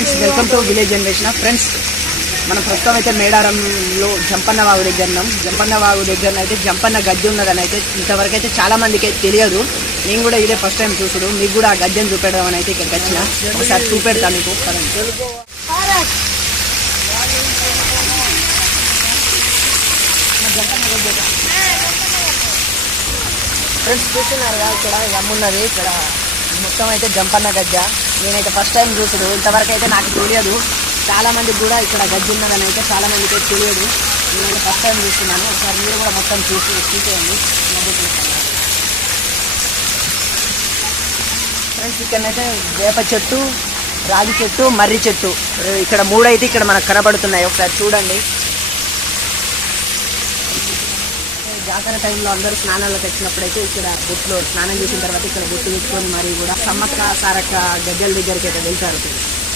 Friends, welcome to village generation. Friends, మనం ప్రస్తుతం అయితే మేడారంలో జంపన్న వాగు దగ్గర ఉన్నాం. జంపన్న వాగు దగ్గర అయితే జంపన్న గద్దె ఉన్నదని అయితే ఇంతవరకు అయితే చాలా మందికి అయితే తెలియదు. నేను కూడా ఇదే ఫస్ట్ టైం చూసుడు. మీకు కూడా ఆ గద్దెని చూపెడదాం అని అయితే ఇక్కడికి వచ్చిన. ఒకసారి చూపెడతాను మీకు. ఫ్రెండ్స్, చూస్తున్నారుగా ఇక్కడ ఎమ్మున్నది. ఇక్కడ మొత్తం అయితే జంపన్న గద్దె. నేనైతే ఫస్ట్ టైం చూసుడు. ఇంతవరకు అయితే నాకు తెలియదు. చాలా మందికి కూడా ఇక్కడ గద్దె ఉన్నదని అయితే చాలా మందికి అయితే తెలియదు. నేనైతే ఫస్ట్ టైం చూస్తున్నాను. ఒకసారి మీరు కూడా మొత్తం చూసేయండి. ఫ్రెండ్స్, ఇక్కడనైతే వేప చెట్టు, రాగి చెట్టు, మర్రి చెట్టు, ఇక్కడ మూడైతే ఇక్కడ మనకు కనబడుతున్నాయి. ఒకసారి చూడండి. జాతర టైంలో అందరూ స్నానాలకు వచ్చినప్పుడైతే ఇక్కడ బొట్టులో స్నానం చేసిన తర్వాత ఇక్కడ బొట్టు పెట్టుకొని మరి కూడా సమ్మక్క సారక్క గద్దెల దగ్గరికి అయితే వెళ్తారు.